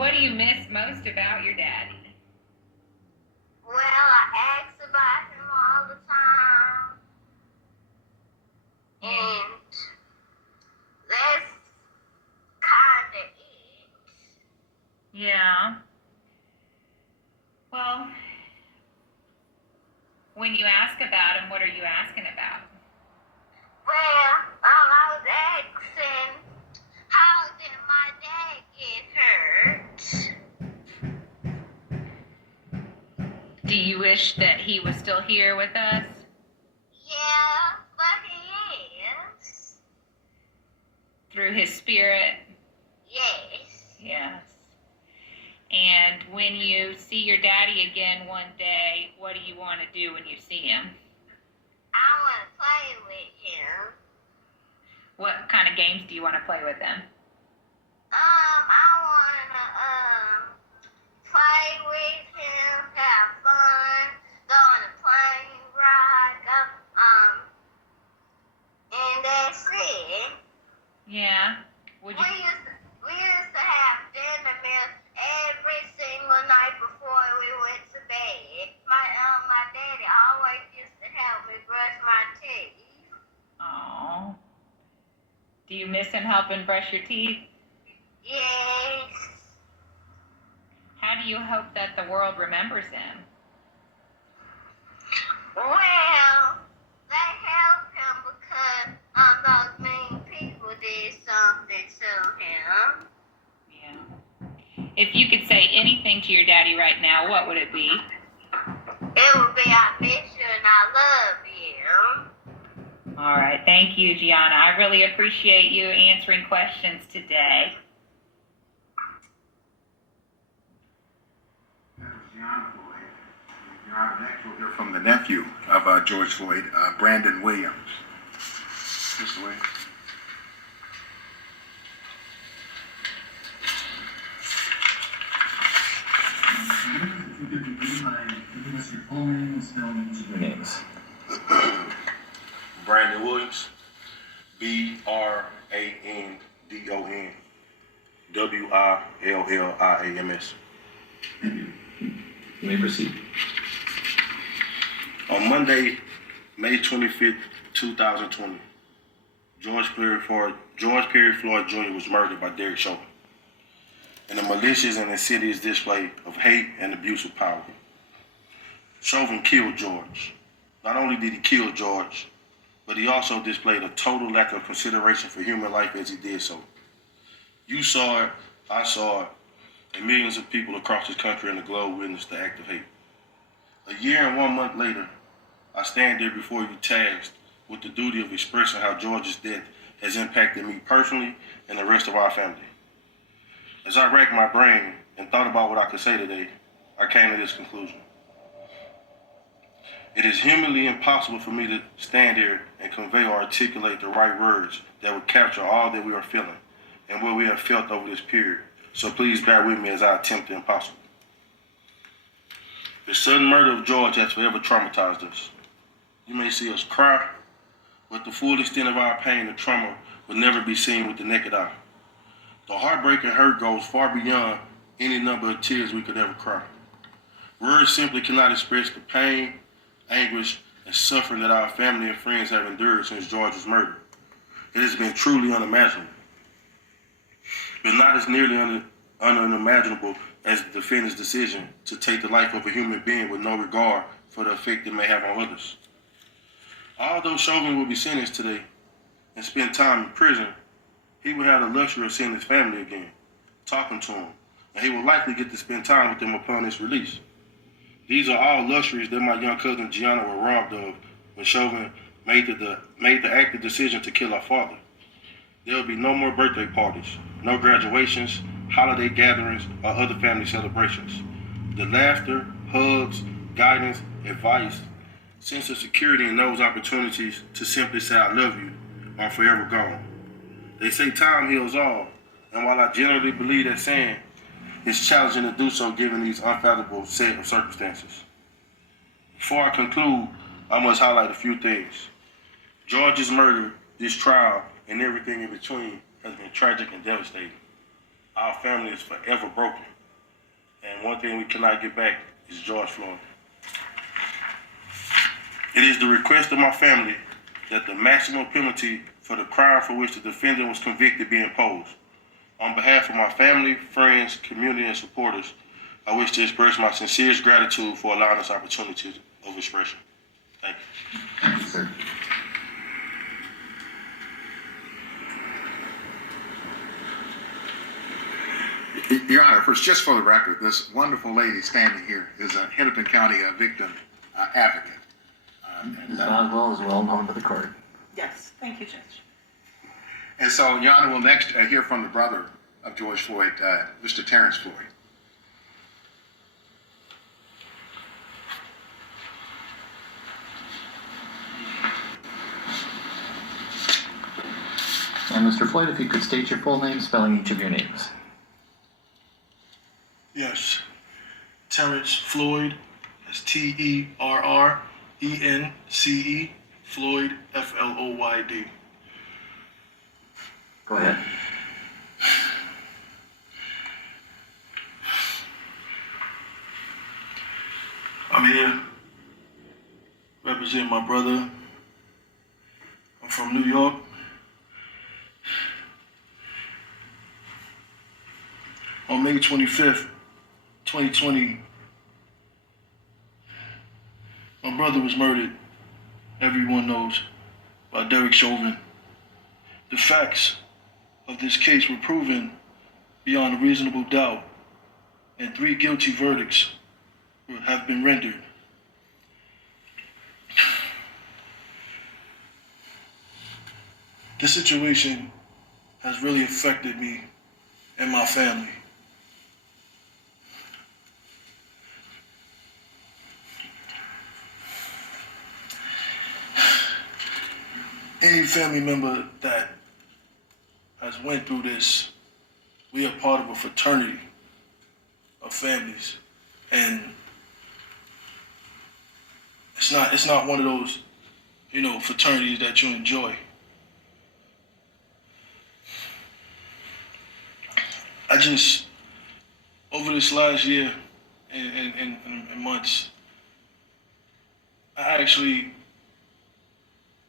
What do you miss most about your daddy? Well, I ask about him all the time. And that's kind of it. Yeah. Well, when you ask about him, what are you asking about? Well, I was asking, how did my dad get hurt? Do you wish that he was still here with us? Yeah, but he is. Through his spirit? Yes. Yes. And when you see your daddy again one day, what do you want to do when you see him? I want to play with him. What kind of games do you want to play with him? I want to play with him, have fun, go on a plane ride, and that's it. Yeah. We used to have dinner meals every single night before we went to bed. My daddy always used to help me brush my teeth. Oh. Do you miss him helping brush your teeth? Yes. How do you hope that the world remembers him? Well, they helped him because those mean people did something to him. Yeah. If you could say anything to your daddy right now, what would it be? It would be, I miss you and I love you. All right. Thank you, Gianna. I really appreciate you answering questions today. That was Gianna Floyd. Next, we'll hear from the nephew of George Floyd, Brandon Williams. Mr. Williams. If you could begin by giving us your full name and spelling each of your names. Brandon Williams, Brandon Williams. Thank you. You may proceed. On Monday, May 25th, 2020, George Perry Floyd Jr. was murdered by Derek Chauvin in a malicious and insidious display of hate and abuse of power. Chauvin killed George. Not only did he kill George, but he also displayed a total lack of consideration for human life as he did so. You saw it, I saw it, and millions of people across this country and the globe witnessed the act of hate. A year and 1 month later, I stand here before you tasked with the duty of expressing how George's death has impacted me personally and the rest of our family. As I racked my brain and thought about what I could say today, I came to this conclusion. It is humanly impossible for me to stand here and convey or articulate the right words that would capture all that we are feeling and what we have felt over this period. So please bear with me as I attempt the impossible. The sudden murder of George has forever traumatized us. You may see us cry, but the full extent of our pain and trauma will never be seen with the naked eye. The heartbreak and hurt goes far beyond any number of tears we could ever cry. Words simply cannot express the pain, anguish, and suffering that our family and friends have endured since George was murdered. It has been truly unimaginable, but not as nearly unimaginable as the defendant's decision to take the life of a human being with no regard for the effect it may have on others. Although Chauvin will be sentenced today and spend time in prison, he will have the luxury of seeing his family again, talking to them, and he will likely get to spend time with them upon his release. These are all luxuries that my young cousin Gianna were robbed of when Chauvin made the active decision to kill our father. There will be no more birthday parties, no graduations, holiday gatherings, or other family celebrations. The laughter, hugs, guidance, advice, sense of security, and those opportunities to simply say I love you are forever gone. They say time heals all, and while I generally believe that saying, it's challenging to do so given these unfathomable set of circumstances. Before I conclude, I must highlight a few things. George's murder, this trial, and everything in between has been tragic and devastating. our family is forever broken. And one thing we cannot get back is George Floyd. It is the request of my family that the maximum penalty for the crime for which the defendant was convicted be imposed. On behalf of my family, friends, community, and supporters, I wish to express my sincerest gratitude for allowing us opportunity of expression. Thank you. Thank you, sir. Your Honor, first, just for the record, this wonderful lady standing here is a Hennepin County victim advocate. Ms. Boswell is well known to the court. Yes, thank you, Judge. And so, Your Honor, we'll next hear from the brother of George Floyd, Mr. Terrence Floyd. And Mr. Floyd, if you could state your full name, spelling each of your names. Yes. Terrence Floyd. That's Terrence. Floyd, Floyd. Go ahead. I'm here representing my brother. I'm from New York. On May 25th, 2020, my brother was murdered, everyone knows, by Derek Chauvin. The facts of this case were proven beyond a reasonable doubt, and 3 guilty verdicts have been rendered. This situation has really affected me and my family. Any family member that has went through this, we are part of a fraternity of families, and it's not one of those, fraternities that you enjoy. I just, over this last year and months, I actually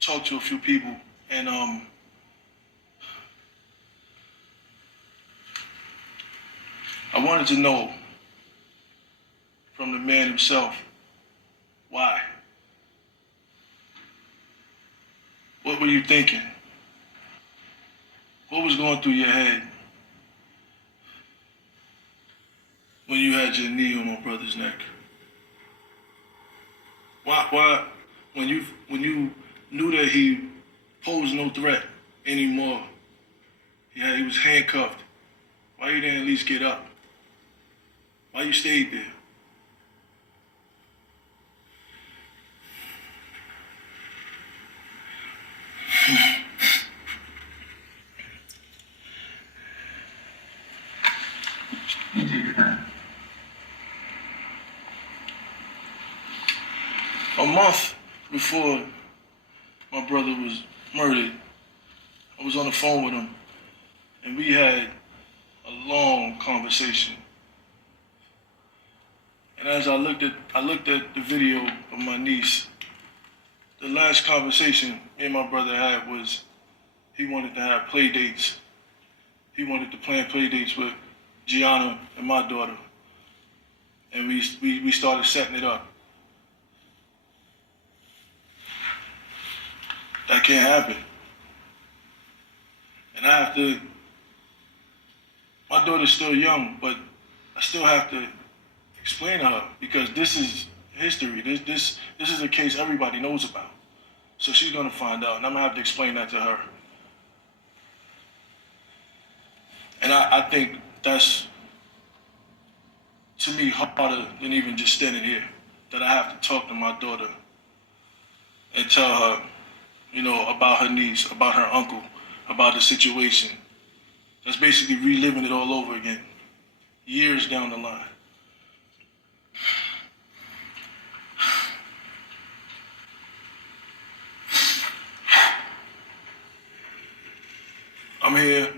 talked to a few people, and I wanted to know from the man himself, why? What were you thinking? What was going through your head when you had your knee on my brother's neck? Why, when you knew that he posed no threat anymore, he was handcuffed, why you didn't at least get up? Why you stayed there? You take your time. A month before my brother was murdered, I was on the phone with him, and we had a long conversation. And as I looked at the video of my niece, the last conversation me and my brother had was he wanted to have play dates. He wanted to plan play dates with Gianna and my daughter. And we started setting it up. That can't happen. And I have to, my daughter's still young, but I still have to explain to her, because this is history. This is a case everybody knows about. So she's gonna find out, and I'm gonna have to explain that to her. And I think that's, to me, harder than even just standing here. That I have to talk to my daughter and tell her, about her niece, about her uncle, about the situation. That's basically reliving it all over again, years down the line. I'm here